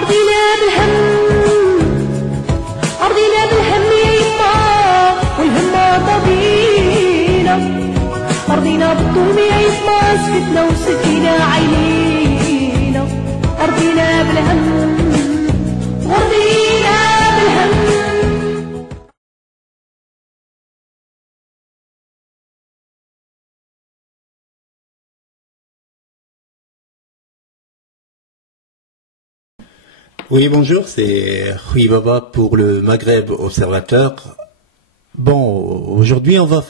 أرضينا بالهم أرضينا بالهم يا يما والهمة طبينا أرضينا بالظلم يا يما سكتنا وسكينا عينينا أرضينا بالهم وأرضينا بالهم. Oui, bonjour, c'est Rui Baba pour le Maghreb Observateur. Bon, aujourd'hui, on va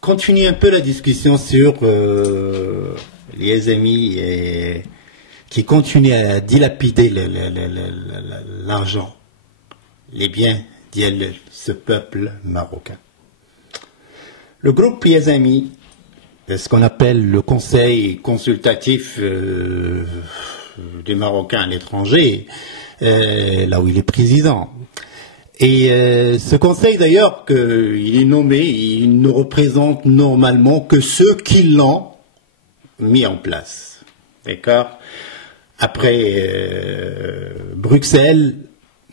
continuer un peu la discussion sur les amis qui continuent à dilapider l'argent, les biens de ce peuple marocain. Le groupe Les Amis, ce qu'on appelle le conseil consultatif des Marocains à l'étranger, là où il est président. Et ce conseil d'ailleurs, il est nommé, il ne représente normalement que ceux qui l'ont mis en place. D'accord? Après Bruxelles,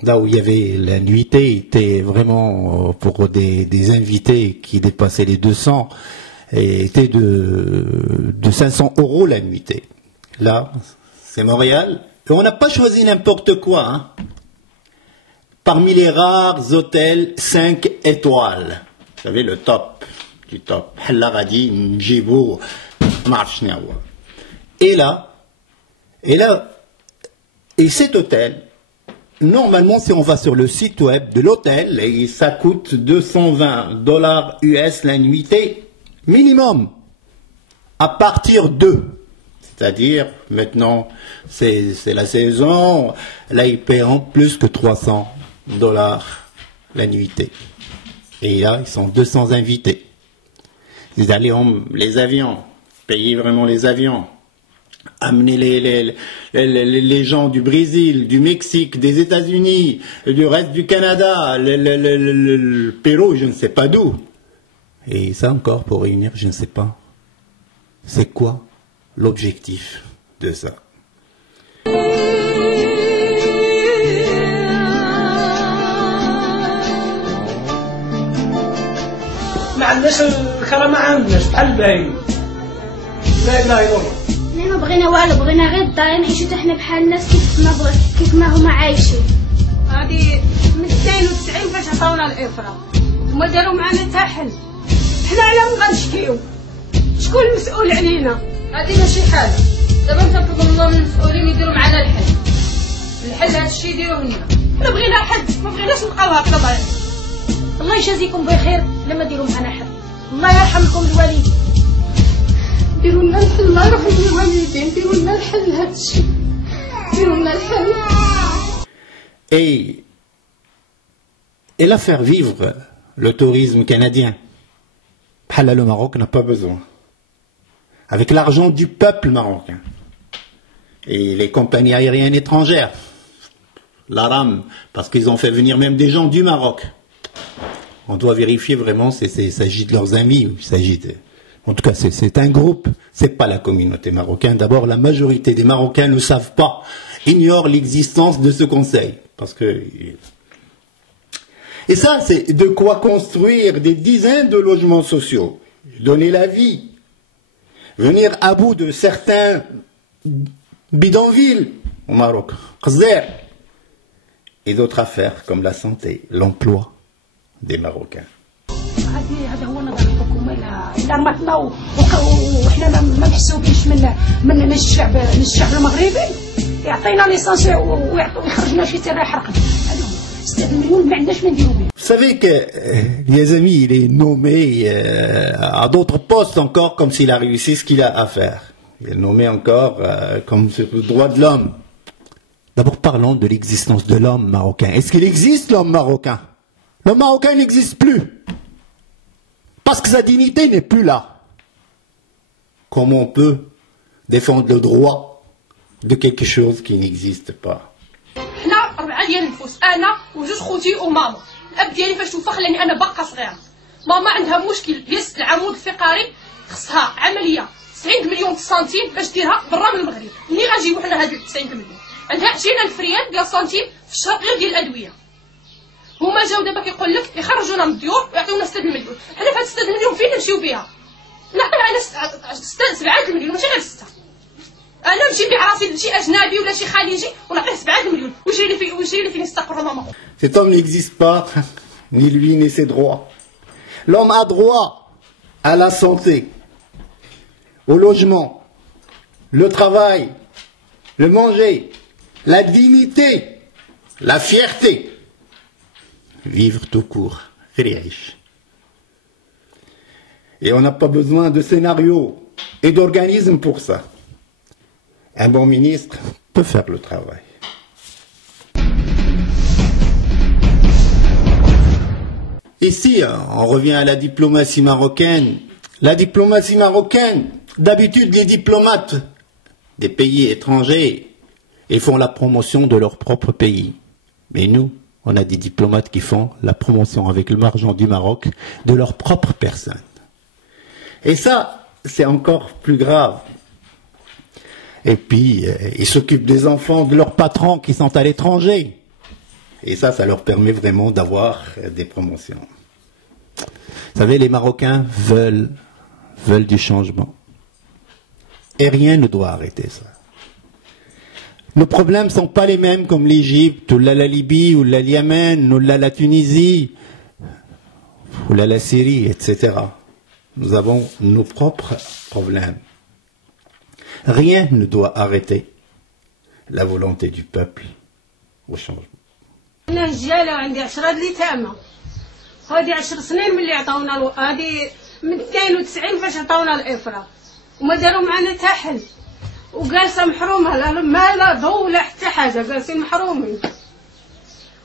là où il y avait la nuitée, était vraiment pour des invités qui dépassaient les 200, et était de 500 € la nuitée. Là, c'est Montréal. Et on n'a pas choisi n'importe quoi. Hein. Parmi les rares hôtels 5 étoiles. Vous savez, le top du top. Hallagadi, Mjibou, Marchnawa. Et cet hôtel, normalement, si on va sur le site web de l'hôtel, ça coûte $220 US la nuitée minimum. À partir de. C'est-à-dire, maintenant, c'est la saison, là, ils paieront plus que $300 la nuitée. Et là, ils sont 200 invités. Ils allaient les avions, payer vraiment les avions, amener les gens du Brésil, du Mexique, des États-Unis, du reste du Canada, le Pérou, je ne sais pas d'où. Et ça encore, pour réunir, je ne sais pas. C'est quoi l'objectif de ça? ما عندناش الكرامة، ما عندناش بحال الباقيين. لا اله الا الله. ما بغينا والو، بغينا غير الدار نعيشو حتى حنا بحال الناس كيف ما هما عايشين. هادي من 92 فاش عطاونا الإفرا وما داروا معنا حتى حل. حنا على من غنشكيو؟ شكون المسؤول علينا؟ هادي ماشي حاجة. دابا نطلبوا الله من المسؤولين يديروا معنا الحل. الحل هاد الشيء يديروه لنا. حنا بغينا حل، ما بغيناش نبقاو هكذا ضايعين. الله يجازيكم بخير لما ديروا معنا حل. الله يرحم لكم الوالدين. ديروا لنا الحل، الله يرحم الوالدين، ديروا لنا الحل هاد الشيء. ديروا لنا الحل. Et la faire vivre le tourisme canadien. Le Maroc n'a pas besoin. Avec l'argent du peuple marocain. Et les compagnies aériennes étrangères. L'ARAM, parce qu'ils ont fait venir même des gens du Maroc. On doit vérifier vraiment s'il s'agit de leurs amis ou il s'agit de... En tout cas, c'est un groupe, c'est pas la communauté marocaine. D'abord, la majorité des Marocains ne savent pas, ignorent l'existence de ce conseil. Parce que... Et ça, c'est de quoi construire des dizaines de logements sociaux. Donner la vie. Venir à bout de certains bidonvilles au Maroc. Et d'autres affaires comme la santé, l'emploi des Marocains. هذا هو نظام الحكومه. الا رمتنا وحنا ما محسوبينش من الشعب المغربي يعطينا ليسانس ويخرجنا شي تيرا يحرقنا. هذا هو 6 مليون ما عندناش ما نديرو به. Vous savez que les amis, il est nommé à d'autres postes encore comme s'il a réussi ce qu'il a à faire. Il est nommé encore comme sur le droit de l'homme. D'abord parlons de l'existence de l'homme marocain. Est-ce qu'il existe l'homme marocain? L'homme marocain n'existe plus. Parce que sa dignité n'est plus là. Comment on peut défendre le droit de quelque chose qui n'existe pas? حنا 4 ديال النفوس، انا وجوج خوتي وماما. الاب ديالي فاش توفى خلاني انا باقا صغيره. ماما عندها مشكل ديال العمود الفقري، خصها عمليه 90 مليون سنتيم باش ديرها برا من المغرب. منين غنجيبو حنا هاد 90 مليون؟ عندها 20000 ريال كاع سنتيم في الشهر غير ديال الادويه. هما جاو دابا كيقول لك يخرجونا من الديور ويعطيونا 6 مليون. حنا في هاد 6 مليون فين نمشيو بها؟ نعطيو على 7 مليون ماشي غير 6. انا نمشي نبيع راسي لشي اجنبي ولا شي خليجي ونعطيه 7 مليون ويشري لي فين يستقر ماما. Cet homme n'existe pas, ni lui ni ses droits. L'homme a droit à la santé, au logement, le travail, le manger, la dignité, la fierté. Vivre tout court, riche. Et on n'a pas besoin de scénario et d'organisme pour ça. Un bon ministre peut faire le travail. Ici, on revient à la diplomatie marocaine. La diplomatie marocaine, d'habitude, les diplomates des pays étrangers, ils font la promotion de leur propre pays. Mais nous, on a des diplomates qui font la promotion avec l'argent du Maroc de leur propre personne. Et ça, c'est encore plus grave. Et puis, ils s'occupent des enfants de leurs patrons qui sont à l'étranger. Et ça leur permet vraiment d'avoir des promotions. Vous savez, les Marocains veulent du changement. Et rien ne doit arrêter ça. Nos problèmes ne sont pas les mêmes comme l'Égypte, ou la Libye, ou la Yémen, ou la Tunisie, ou la Syrie, etc. Nous avons nos propres problèmes. Rien ne doit arrêter la volonté du peuple au changement. انا رجاله عندي 10 اليتامى. هادي 10 سنين ملي عطاونا هادي من 92 فاش عطاونا الافراج وما داروا معنا حتى حل وجالسه محرومه ما لا ضو ولا حتى حاجه جالسين محرومين.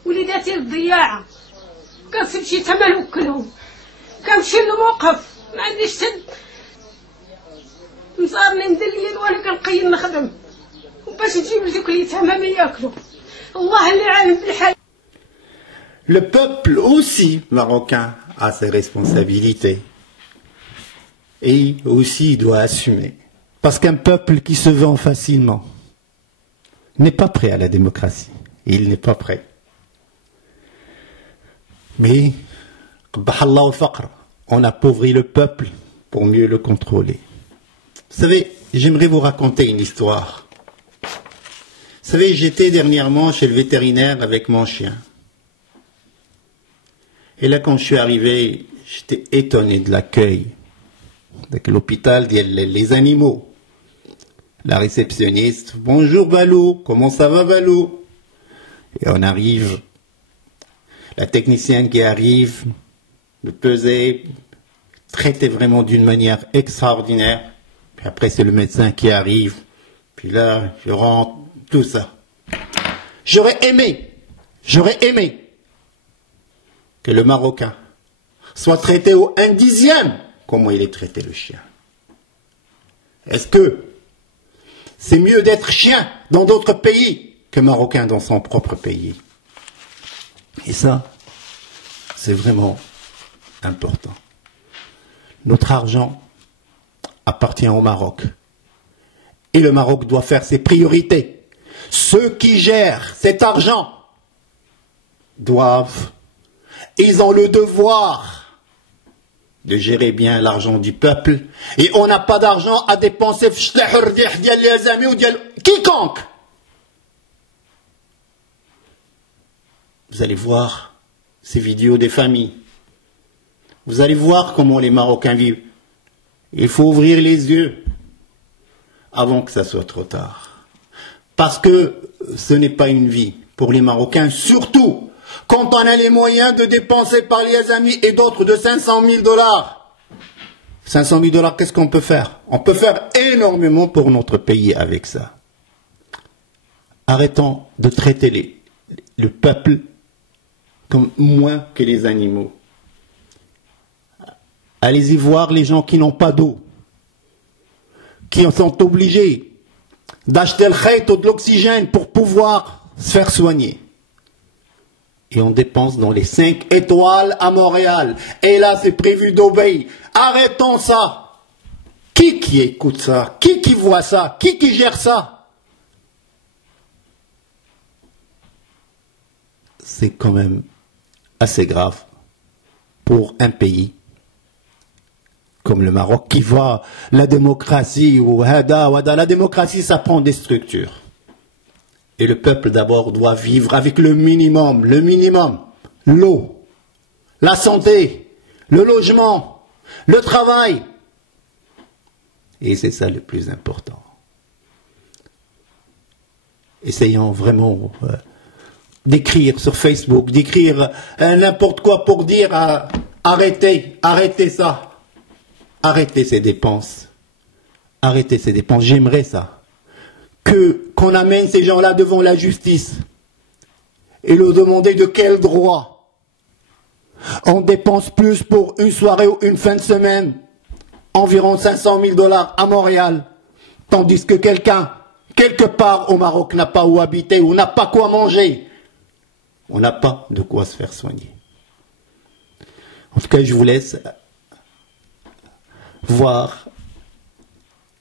وليداتي للضياعه كنمشي تما نوكلهم كنمشي للموقف ما عنديش حتى مصارني مدليين وانا كنقيم نخدم وباش نجيب لذوك اليتامى ما ياكلوا. الله اللي عالم بالحال. Le peuple aussi marocain a ses responsabilités et aussi doit assumer. Parce qu'un peuple qui se vend facilement n'est pas prêt à la démocratie. Il n'est pas prêt. Mais on appauvrit le peuple pour mieux le contrôler. Vous savez, j'aimerais vous raconter une histoire. Vous savez, j'étais dernièrement chez le vétérinaire avec mon chien. Et là, quand je suis arrivé, j'étais étonné de l'accueil. Avec l'hôpital, les animaux. La réceptionniste, bonjour Balou, comment ça va Balou? Et on arrive, la technicienne qui arrive, me pesait, traitait vraiment d'une manière extraordinaire. Puis après, c'est le médecin qui arrive. Puis là, je rentre, tout ça. J'aurais aimé que le Marocain soit traité au 1/10 comment il est traité le chien. Est-ce que c'est mieux d'être chien dans d'autres pays que Marocain dans son propre pays? Et ça, c'est vraiment important. Notre argent appartient au Maroc. Et le Maroc doit faire ses priorités. Ceux qui gèrent cet argent ils ont le devoir de gérer bien l'argent du peuple. Et on n'a pas d'argent à dépenser quiconque. Vous allez voir ces vidéos des familles. Vous allez voir comment les Marocains vivent. Il faut ouvrir les yeux avant que ça soit trop tard. Parce que ce n'est pas une vie pour les Marocains, surtout quand on a les moyens de dépenser par les amis et d'autres de 500 000 $. 500 000 $, qu'est-ce qu'on peut faire? On peut faire énormément pour notre pays avec ça. Arrêtons de traiter le peuple comme moins que les animaux. Allez-y voir les gens qui n'ont pas d'eau, qui sont obligés d'acheter le khayt ou de l'oxygène pour pouvoir se faire soigner. Et on dépense dans les 5 étoiles à Montréal. Et là, c'est prévu d'obéir. Arrêtons ça. Qui écoute ça? Qui voit ça? Qui gère ça? c'est quand même assez grave pour un pays comme le Maroc qui voit la démocratie ou la démocratie, ça prend des structures. Et le peuple d'abord doit vivre avec le minimum, l'eau, la santé, le logement, le travail. Et c'est ça le plus important. Essayons vraiment d'écrire sur Facebook, d'écrire n'importe quoi pour dire arrêtez ça. Arrêtez ces dépenses. Arrêtez ces dépenses. J'aimerais ça. Qu'on amène ces gens-là devant la justice et leur demander de quel droit on dépense plus pour une soirée ou une fin de semaine, environ 500 000 $ à Montréal, tandis que quelqu'un, quelque part au Maroc, n'a pas où habiter ou n'a pas quoi manger. On n'a pas de quoi se faire soigner. En tout cas, je vous laisse voir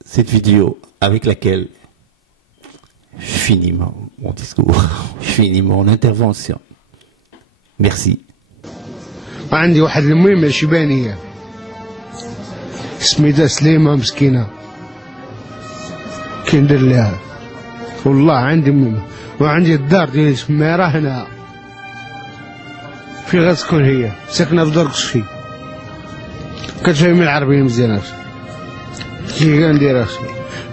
cette vidéo avec laquelle je finis mon discours, je finis mon intervention. Merci. عندي واحد المهمة شبانية سميتها سليمة مسكينة كي ندير لها والله عندي مهمة وعندي الدار ديالي سميرة هنا في غتكون هي ساكنة في دار قشفي كتفهم العربية مزيان كي كنديرها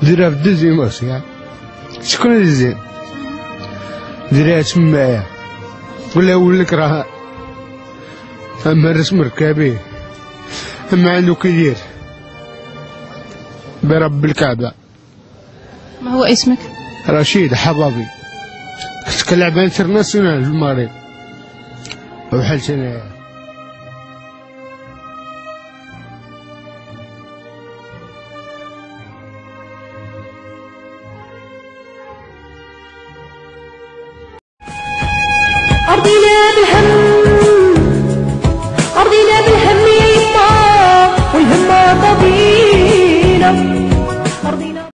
نديرها في الدوزيام شكون اللي زين ديريها تمايا ولا يقولك راه اما الرسم ركابي اما عنده كيدير برب الكعبة. ما هو اسمك؟ رشيد حبابي، كنت كنلعب انترناسيونال في المغرب وبحال تنايا.